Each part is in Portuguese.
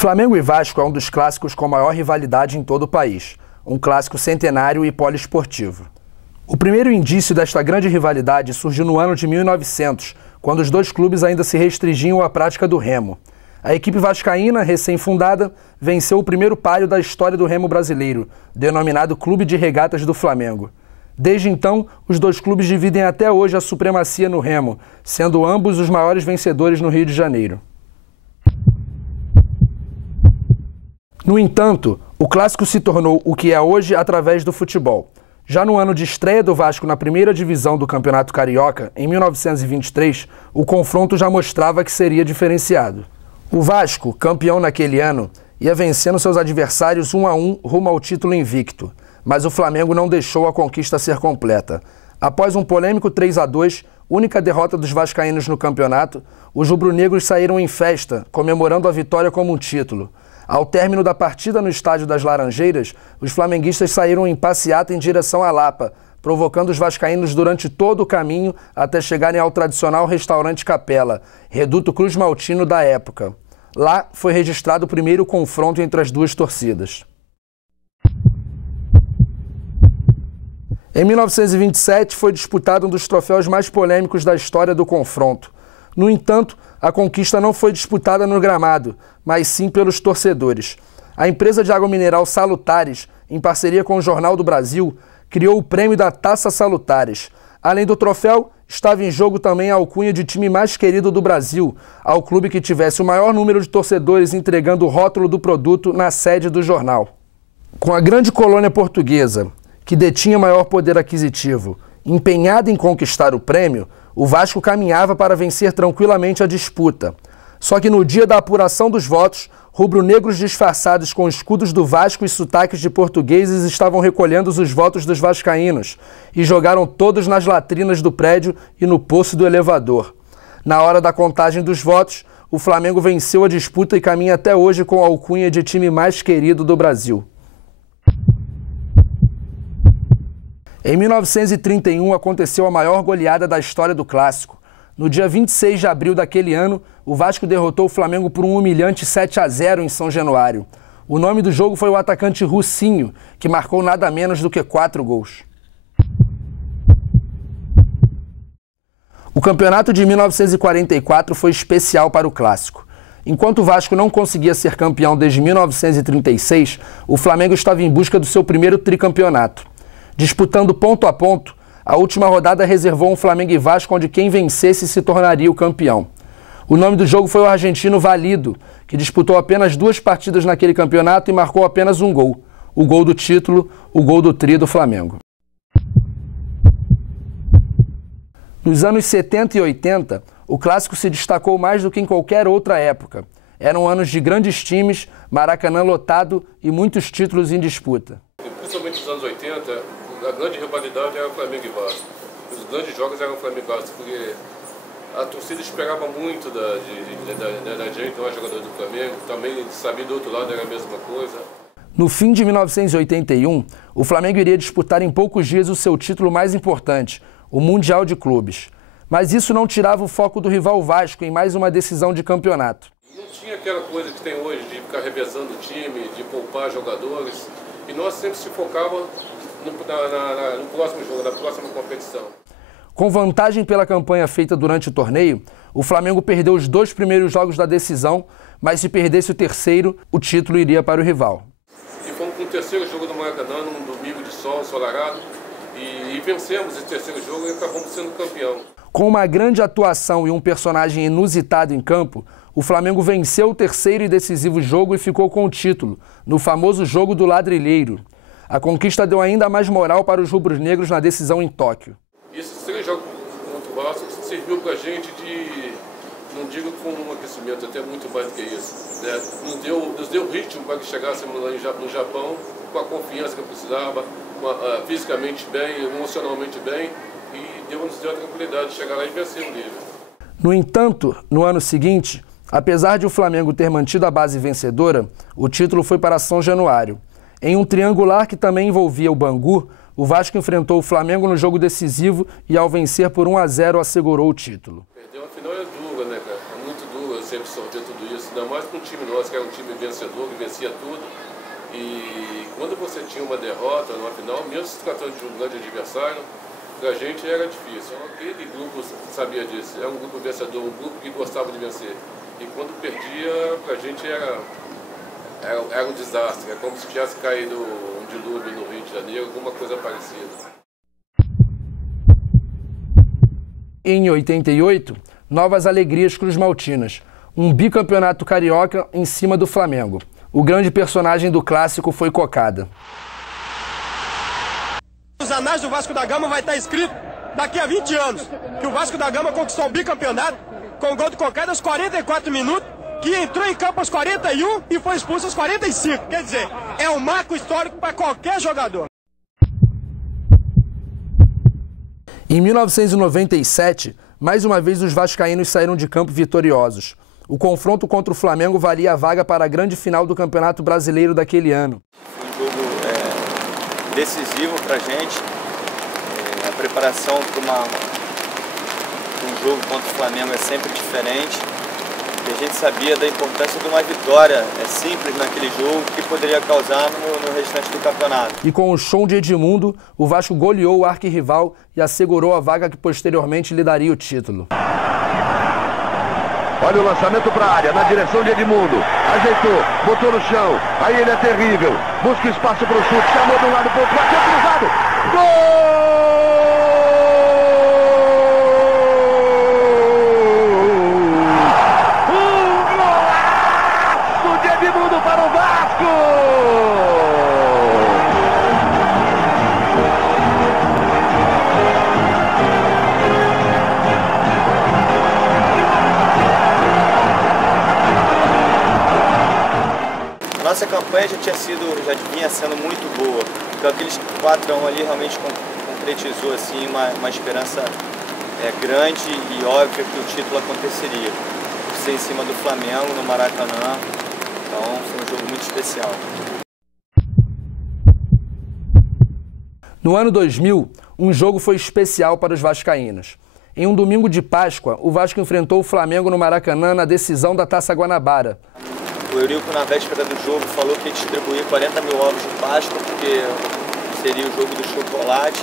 Flamengo e Vasco é um dos clássicos com maior rivalidade em todo o país, um clássico centenário e poliesportivo. O primeiro indício desta grande rivalidade surgiu no ano de 1900, quando os dois clubes ainda se restringiam à prática do remo. A equipe vascaína, recém-fundada, venceu o primeiro páreo da história do remo brasileiro, denominado Clube de Regatas do Flamengo. Desde então, os dois clubes dividem até hoje a supremacia no remo, sendo ambos os maiores vencedores no Rio de Janeiro. No entanto, o clássico se tornou o que é hoje através do futebol. Já no ano de estreia do Vasco na primeira divisão do Campeonato Carioca, em 1923, o confronto já mostrava que seria diferenciado. O Vasco, campeão naquele ano, ia vencendo seus adversários 1-1 rumo ao título invicto, mas o Flamengo não deixou a conquista ser completa. Após um polêmico 3-2, única derrota dos vascaínos no campeonato, os rubro-negros saíram em festa, comemorando a vitória como um título. Ao término da partida no Estádio das Laranjeiras, os flamenguistas saíram em passeata em direção à Lapa, provocando os vascaínos durante todo o caminho até chegarem ao tradicional restaurante Capela, reduto cruz-maltino da época. Lá foi registrado o primeiro confronto entre as duas torcidas. Em 1927 foi disputado um dos troféus mais polêmicos da história do confronto. No entanto, a conquista não foi disputada no gramado, mas sim pelos torcedores. A empresa de água mineral Salutares, em parceria com o Jornal do Brasil, criou o prêmio da Taça Salutares. Além do troféu, estava em jogo também a alcunha de time mais querido do Brasil, ao clube que tivesse o maior número de torcedores entregando o rótulo do produto na sede do jornal. Com a grande colônia portuguesa, que detinha maior poder aquisitivo, empenhada em conquistar o prêmio, o Vasco caminhava para vencer tranquilamente a disputa. Só que no dia da apuração dos votos, rubro-negros disfarçados com escudos do Vasco e sotaques de portugueses estavam recolhendo os votos dos vascaínos e jogaram todos nas latrinas do prédio e no poço do elevador. Na hora da contagem dos votos, o Flamengo venceu a disputa e caminha até hoje com a alcunha de time mais querido do Brasil. Em 1931 aconteceu a maior goleada da história do clássico. No dia 26 de abril daquele ano, o Vasco derrotou o Flamengo por um humilhante 7-0 em São Januário. O nome do jogo foi o atacante Russinho, que marcou nada menos do que 4 gols. O campeonato de 1944 foi especial para o clássico. Enquanto o Vasco não conseguia ser campeão desde 1936, o Flamengo estava em busca do seu primeiro tricampeonato. Disputando ponto a ponto, a última rodada reservou um Flamengo e Vasco onde quem vencesse se tornaria o campeão. O nome do jogo foi o argentino Valido, que disputou apenas 2 partidas naquele campeonato e marcou apenas um gol. O gol do título, o gol do tri do Flamengo. Nos anos 70 e 80, o clássico se destacou mais do que em qualquer outra época. Eram anos de grandes times, Maracanã lotado e muitos títulos em disputa. Principalmente nos anos 80, a grande rivalidade era Flamengo e Vasco. Os grandes jogos eram Flamengo e Vasco, porque a torcida esperava muito da gente, nós jogadores do Flamengo, também sabia do outro lado era a mesma coisa. No fim de 1981, o Flamengo iria disputar em poucos dias o seu título mais importante, o Mundial de Clubes. Mas isso não tirava o foco do rival Vasco em mais uma decisão de campeonato. Não tinha aquela coisa que tem hoje de ficar revezando o time, de poupar jogadores, e nós sempre se focávamos no próximo jogo, na próxima competição. Com vantagem pela campanha feita durante o torneio, o Flamengo perdeu os 2 primeiros jogos da decisão, mas se perdesse o terceiro, o título iria para o rival. E fomos com o terceiro jogo do Maracanã, num domingo de sol ensolarado, e vencemos esse terceiro jogo e acabamos sendo campeão. Com uma grande atuação e um personagem inusitado em campo, o Flamengo venceu o terceiro e decisivo jogo e ficou com o título, no famoso jogo do Ladrilheiro. A conquista deu ainda mais moral para os rubro-negros na decisão em Tóquio. Esses 3 jogos contra o Vasco serviu para a gente de, não digo com um aquecimento, até muito mais do que isso, né? Nos deu ritmo para que chegássemos lá no Japão com a confiança que precisava, fisicamente bem, emocionalmente bem, e nos deu a tranquilidade de chegar lá e vencer o nível. No entanto, no ano seguinte, apesar de o Flamengo ter mantido a base vencedora, o título foi para São Januário. Em um triangular que também envolvia o Bangu, o Vasco enfrentou o Flamengo no jogo decisivo e, ao vencer por 1-0, assegurou o título. Perder uma final é dura, né, cara? É muito dura. você absorver tudo isso, ainda mais com um time nosso, que era um time vencedor, que vencia tudo. E quando você tinha uma derrota numa final, mesmo se tratando de um grande adversário, pra gente era difícil. Aquele grupo sabia disso, era um grupo vencedor, um grupo que gostava de vencer. E quando perdia, pra gente era um desastre, é como se tivesse caído um dilúvio no Rio de Janeiro, alguma coisa parecida. Em 88, novas alegrias cruzmaltinas, um bicampeonato carioca em cima do Flamengo. O grande personagem do clássico foi Cocada. Nos anais do Vasco da Gama vai estar escrito daqui a 20 anos que o Vasco da Gama conquistou o bicampeonato com o gol do Cocada aos 44 minutos, que entrou em campo aos 41 e foi expulso aos 45. Quer dizer, é um marco histórico para qualquer jogador. Em 1997, mais uma vez os vascaínos saíram de campo vitoriosos. O confronto contra o Flamengo valia a vaga para a grande final do Campeonato Brasileiro daquele ano. Foi um jogo decisivo para a gente. A preparação para um jogo contra o Flamengo é sempre diferente. E a gente sabia da importância de uma vitória simples naquele jogo que poderia causar no restante do campeonato. E com o show de Edmundo, o Vasco goleou o arquirrival e assegurou a vaga que posteriormente lhe daria o título. Olha o lançamento para a área, na direção de Edmundo. Ajeitou, botou no chão. Aí ele é terrível. Busca espaço para o chute, chamou de um lado para o outro, bateu cruzado. Gol! Para o Vasco! Nossa campanha já vinha sendo muito boa. Então aqueles 4-1 ali realmente concretizou assim, uma esperança grande e óbvia que o título aconteceria. Ser em cima do Flamengo, no Maracanã. Então foi um jogo muito especial. No ano 2000, um jogo foi especial para os vascaínos. Em um domingo de Páscoa, o Vasco enfrentou o Flamengo no Maracanã na decisão da Taça Guanabara. O Eurico, na véspera do jogo, falou que ia distribuir 40 mil ovos de Páscoa, porque seria o jogo do chocolate,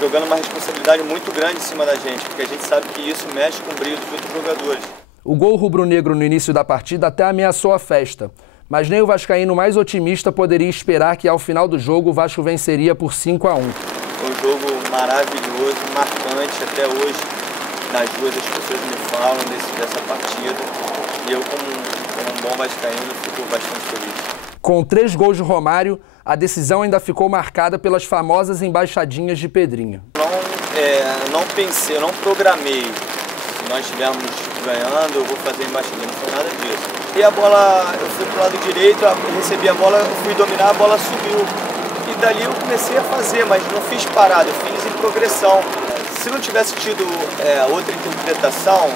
jogando uma responsabilidade muito grande em cima da gente, porque a gente sabe que isso mexe com o brilho dos outros jogadores. O gol rubro-negro no início da partida até ameaçou a festa, mas nem o vascaíno mais otimista poderia esperar que ao final do jogo o Vasco venceria por 5-1. Foi um jogo maravilhoso, marcante até hoje. Nas ruas as pessoas me falam dessa partida e eu, como um bom vascaíno, fico bastante feliz. Com 3 gols de Romário, a decisão ainda ficou marcada pelas famosas embaixadinhas de Pedrinho. Não pensei, eu não programei. Se nós estivermos ganhando, eu vou fazer embaixadinha, não foi nada disso. E a bola, eu fui pro lado direito, eu recebi a bola, eu fui dominar, a bola subiu. E dali eu comecei a fazer, mas não fiz parada, eu fiz em progressão. Se não tivesse tido outra interpretação,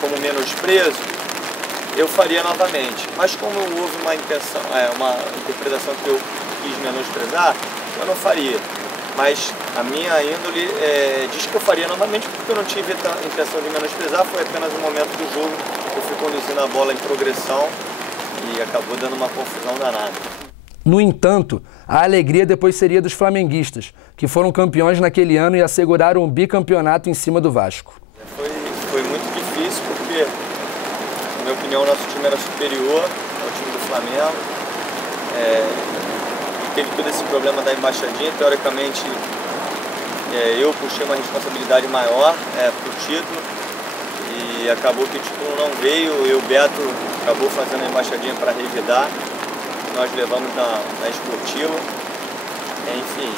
como menosprezo, eu faria novamente. Mas como houve uma interpretação que eu quis menosprezar, eu não faria. Mas a minha índole diz que eu faria novamente porque eu não tive a intenção de menosprezar, foi apenas um momento do jogo, eu fui conduzindo a bola em progressão e acabou dando uma confusão danada. No entanto, a alegria depois seria dos flamenguistas, que foram campeões naquele ano e asseguraram um bicampeonato em cima do Vasco. Foi muito difícil porque, na minha opinião, o nosso time era superior ao time do Flamengo. Teve todo esse problema da embaixadinha, teoricamente eu puxei uma responsabilidade maior para o título e acabou que o título não veio, o Beto acabou fazendo a embaixadinha para revidar, nós levamos na esportiva, enfim,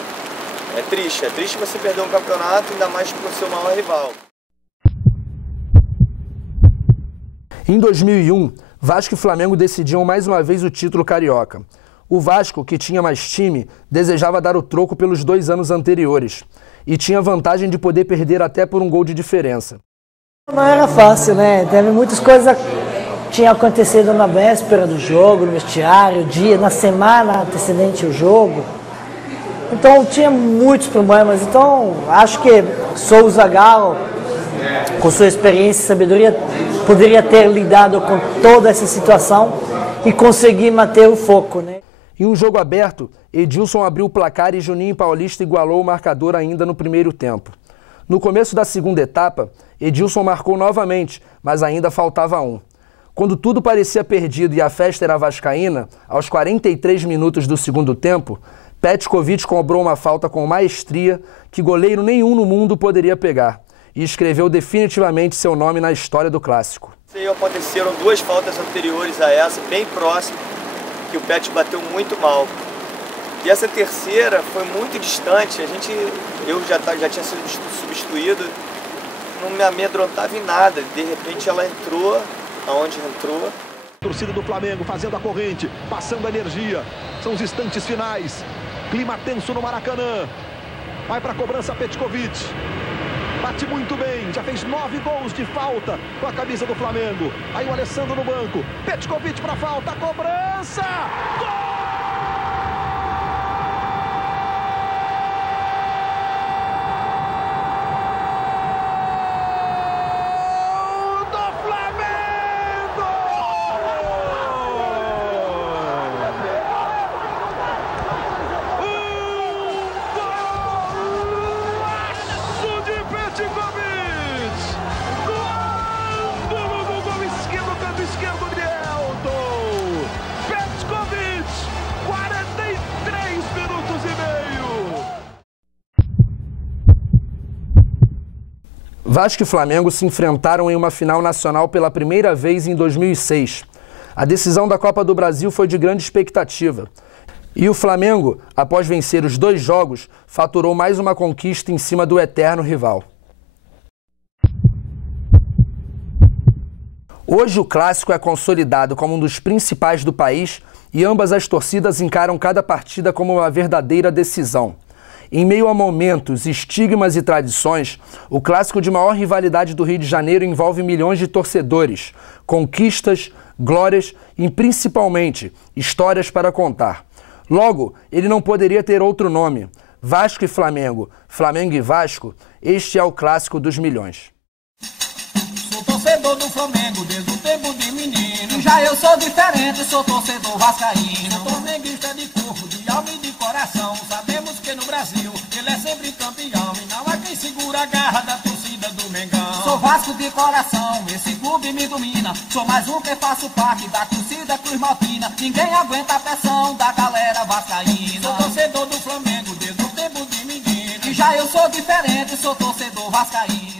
é triste você perder um campeonato, ainda mais para o seu maior rival. Em 2001, Vasco e Flamengo decidiam mais uma vez o título carioca. O Vasco, que tinha mais time, desejava dar o troco pelos 2 anos anteriores e tinha vantagem de poder perder até por um gol de diferença. Não era fácil, né? Teve muitas coisas que tinham acontecido na véspera do jogo, no vestiário, na semana antecedente ao jogo. Então tinha muitos problemas. Então acho que sou o Zagallo, com sua experiência e sabedoria, poderia ter lidado com toda essa situação e conseguir manter o foco, né? Em um jogo aberto, Edilson abriu o placar e Juninho Paulista igualou o marcador ainda no primeiro tempo. No começo da segunda etapa, Edilson marcou novamente, mas ainda faltava um. Quando tudo parecia perdido e a festa era vascaína, aos 43 minutos do segundo tempo, Petkovic cobrou uma falta com maestria que goleiro nenhum no mundo poderia pegar e escreveu definitivamente seu nome na história do clássico. Aconteceram duas faltas anteriores a essa, bem próximo, que o Pet bateu muito mal. E essa terceira foi muito distante, eu já tinha sido substituído, não me amedrontava em nada, de repente ela entrou, aonde entrou. Torcida do Flamengo fazendo a corrente, passando a energia, são os instantes finais, clima tenso no Maracanã, vai para a cobrança Petkovic, bate muito bem, já fez 9 gols de falta com a camisa do Flamengo, aí o Alessandro no banco, Petkovic para falta, cobrança, gol! Vasco e Flamengo se enfrentaram em uma final nacional pela primeira vez em 2006. A decisão da Copa do Brasil foi de grande expectativa. E o Flamengo, após vencer os 2 jogos, faturou mais uma conquista em cima do eterno rival. Hoje o clássico é consolidado como um dos principais do país e ambas as torcidas encaram cada partida como uma verdadeira decisão. Em meio a momentos, estigmas e tradições, o clássico de maior rivalidade do Rio de Janeiro envolve milhões de torcedores, conquistas, glórias e, principalmente, histórias para contar. Logo, ele não poderia ter outro nome. Vasco e Flamengo, Flamengo e Vasco, este é o clássico dos milhões. Sou torcedor do Flamengo desde o tempo de menino. Já eu sou diferente, sou torcedor vascaíno. Sou flamenguista de corpo, de alma e de coração. Sabemos que no Brasil ele é sempre campeão e não há quem segura a garra da torcida do Mengão. Sou Vasco de coração, esse clube me domina. Sou mais um que faço parte da torcida Cruz Maltina. Ninguém aguenta a pressão da galera vascaína. Sou torcedor do Flamengo desde o tempo de menino. E já eu sou diferente, sou torcedor vascaíno.